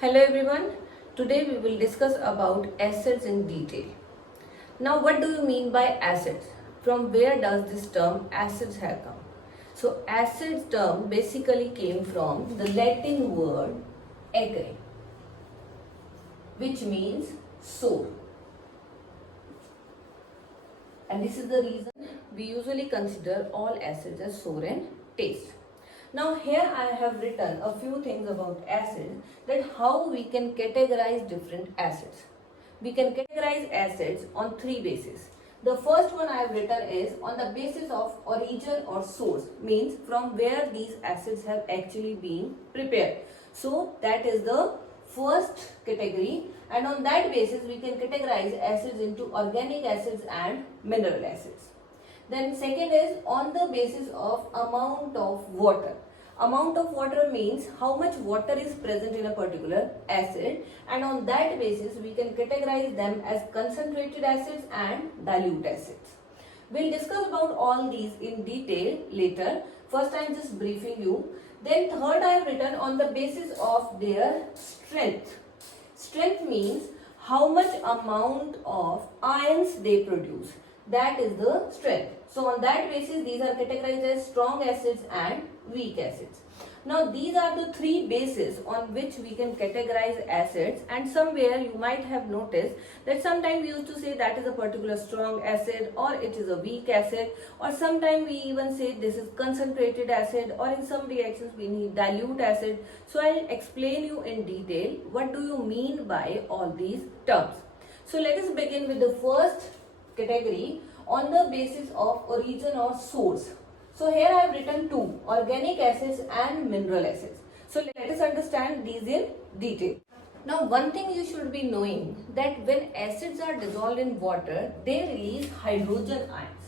Hello everyone. Today we will discuss about acids in detail. Now what do you mean by acids? From where does this term acids have come? So acids term basically came from the Latin word agre, which means sour. And this is the reason we usually consider all acids as sour in taste. Now here I have written a few things about acids, that how we can categorize different acids. We can categorize acids on three bases. The first one I have written is on the basis of origin or source, means from where these acids have actually been prepared. So that is the first category, and on that basis we can categorize acids into organic acids and mineral acids. Then second is on the basis of amount of water. Amount of water means how much water is present in a particular acid, and on that basis we can categorize them as concentrated acids and dilute acids. We'll discuss about all these in detail later. First I am just briefing you. Then third I have written on the basis of their strength. Strength means how much amount of ions they produce. That is the strength. So on that basis these are categorized as strong acids and weak acids. Now these are the three bases on which we can categorize acids, and somewhere you might have noticed that sometimes we used to say that is a particular strong acid or it is a weak acid, or sometimes we even say this is concentrated acid, or in some reactions we need dilute acid. So I'll explain you in detail what do you mean by all these terms. So let us begin with the first category on the basis of origin or source. So here I have written two, organic acids and mineral acids. So let us understand these in detail. Now one thing you should be knowing, that when acids are dissolved in water, they release hydrogen ions.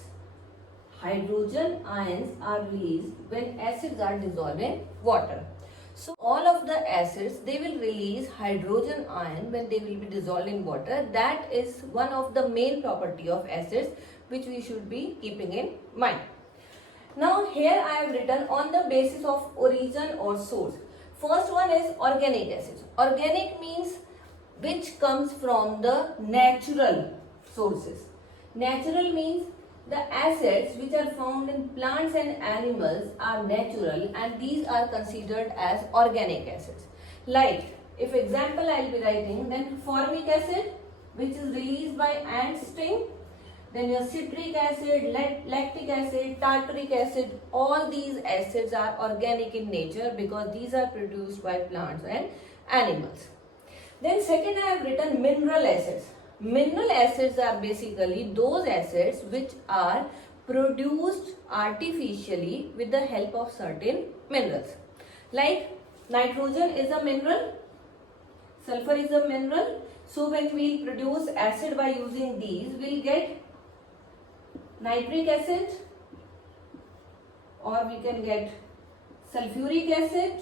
Hydrogen ions are released when acids are dissolved in water. So all of the acids, they will release hydrogen ion when they will be dissolved in water. That is one of the main property of acids which we should be keeping in mind. Now here I have written on the basis of origin or source. First one is organic acids. Organic means which comes from the natural sources. Natural means the acids which are found in plants and animals are natural, and these are considered as organic acids. Like if example I will be writing, then formic acid which is released by ant sting, then your citric acid, lactic acid, tartaric acid, all these acids are organic in nature because these are produced by plants and animals. Then second I have written mineral acids. Mineral acids are basically those acids which are produced artificially with the help of certain minerals. Like nitrogen is a mineral, sulfur is a mineral. So when we produce acid by using these, we will get nitric acid, or we can get sulfuric acid.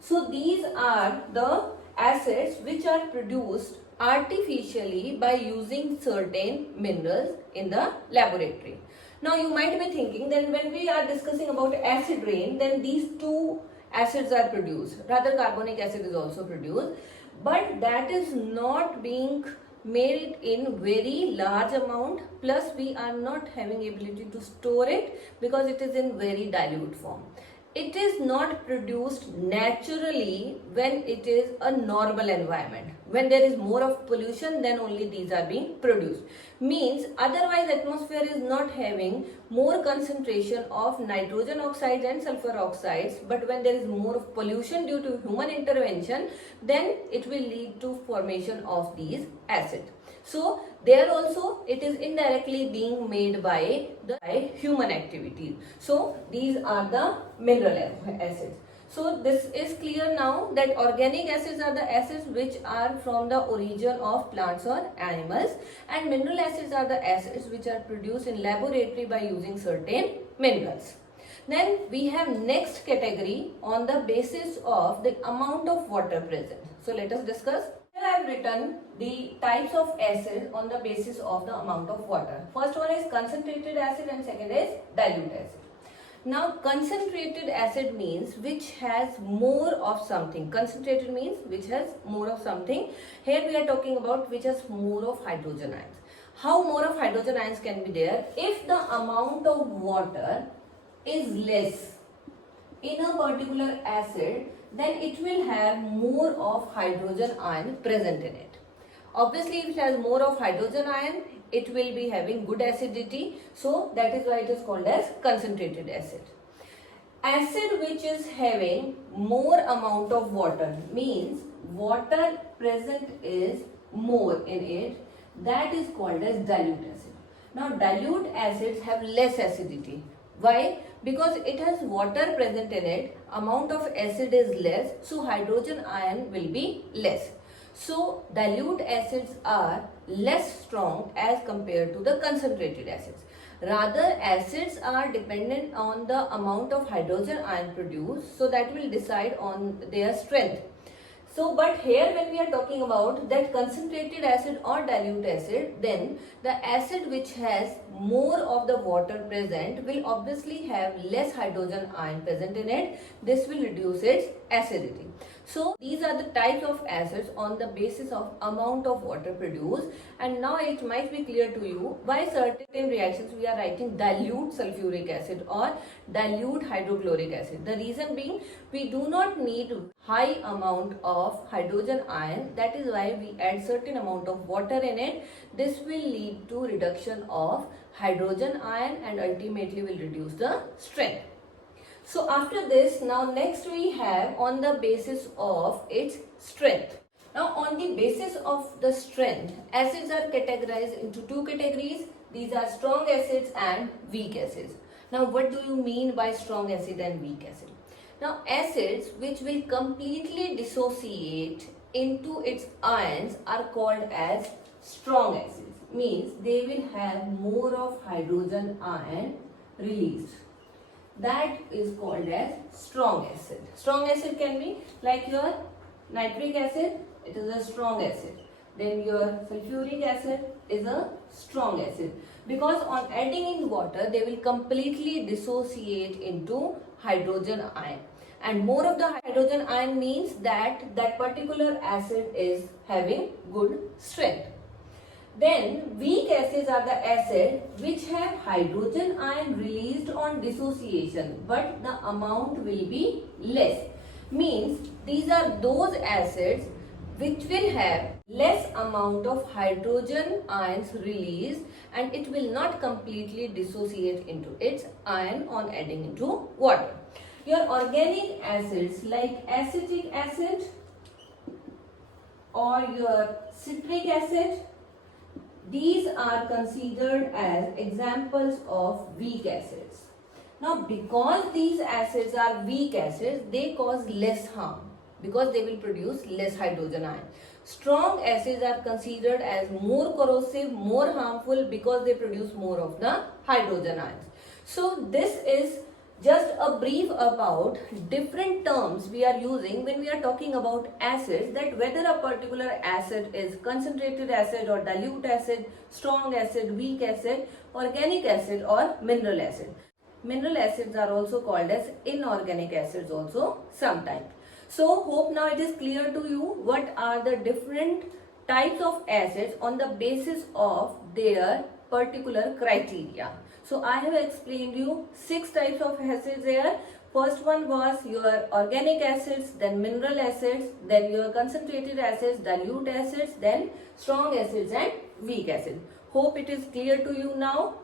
So these are the acids which are produced artificially by using certain minerals in the laboratory. Now you might be thinking, then when we are discussing about acid rain, then these two acids are produced, rather carbonic acid is also produced, but that is not being made in very large amount, plus we are not having ability to store it because it is in very dilute form. It is not produced naturally when it is a normal environment. When there is more of pollution, then only these are being produced. Means otherwise atmosphere is not having more concentration of nitrogen oxides and sulfur oxides, but when there is more of pollution due to human intervention, then it will lead to formation of these acids. So there also it is indirectly being made by human activities. So these are the mineral acids. So this is clear now that organic acids are the acids which are from the origin of plants or animals, and mineral acids are the acids which are produced in laboratory by using certain minerals. Then we have next category on the basis of the amount of water present. So let us discuss. Here I have written the types of acid on the basis of the amount of water. First one is concentrated acid and second is dilute acid. Now concentrated acid means which has more of something. Concentrated means which has more of something. Here we are talking about which has more of hydrogen ions. How more of hydrogen ions can be there? If the amount of water is less in a particular acid, then it will have more of hydrogen ion present in it. Obviously, if it has more of hydrogen ion, it will be having good acidity. So that is why it is called as concentrated acid. Acid which is having more amount of water means water present is more in it. That is called as dilute acid. Now dilute acids have less acidity. Why? Because it has water present in it, amount of acid is less, so hydrogen ion will be less. So dilute acids are less strong as compared to the concentrated acids. Rather, acids are dependent on the amount of hydrogen ion produced, so that will decide on their strength. So, but here when we are talking about that concentrated acid or dilute acid, then the acid which has more of the water present will obviously have less hydrogen ion present in it. This will reduce its acidity. So, these are the types of acids on the basis of amount of water produced. And now it might be clear to you why certain reactions we are writing dilute sulfuric acid or dilute hydrochloric acid. The reason being, we do not need high amount of hydrogen ion. That is why we add certain amount of water in it. This will lead to reduction of hydrogen ion and ultimately will reduce the strength. So after this, now next we have on the basis of its strength. Now on the basis of the strength, acids are categorized into two categories. These are strong acids and weak acids. Now what do you mean by strong acid and weak acid? Now acids which will completely dissociate into its ions are called as strong acids. Means they will have more of hydrogen ion released. That is called as strong acid. Strong acid can be like your nitric acid, it is a strong acid. Then your sulfuric acid is a strong acid. Because on adding in water, they will completely dissociate into hydrogen ion. And more of the hydrogen ion means that that particular acid is having good strength. Then weak acids are the acid which have hydrogen ion released on dissociation, but the amount will be less. Means these are those acids which will have less amount of hydrogen ions released and it will not completely dissociate into its ion on adding into water. Your organic acids like acetic acid or your citric acid, these are considered as examples of weak acids. Now because these acids are weak acids, they cause less harm because they will produce less hydrogen ion. Strong acids are considered as more corrosive, more harmful because they produce more of the hydrogen ions. So this is just a brief about different terms we are using when we are talking about acids, that whether a particular acid is concentrated acid or dilute acid, strong acid, weak acid, organic acid or mineral acid. Mineral acids are also called as inorganic acids also sometimes. So hope now it is clear to you what are the different types of acids on the basis of their particular criteria. So I have explained you 6 types of acids here. First one was your organic acids, then mineral acids, then your concentrated acids, dilute acids, then strong acids and weak acids. Hope it is clear to you now.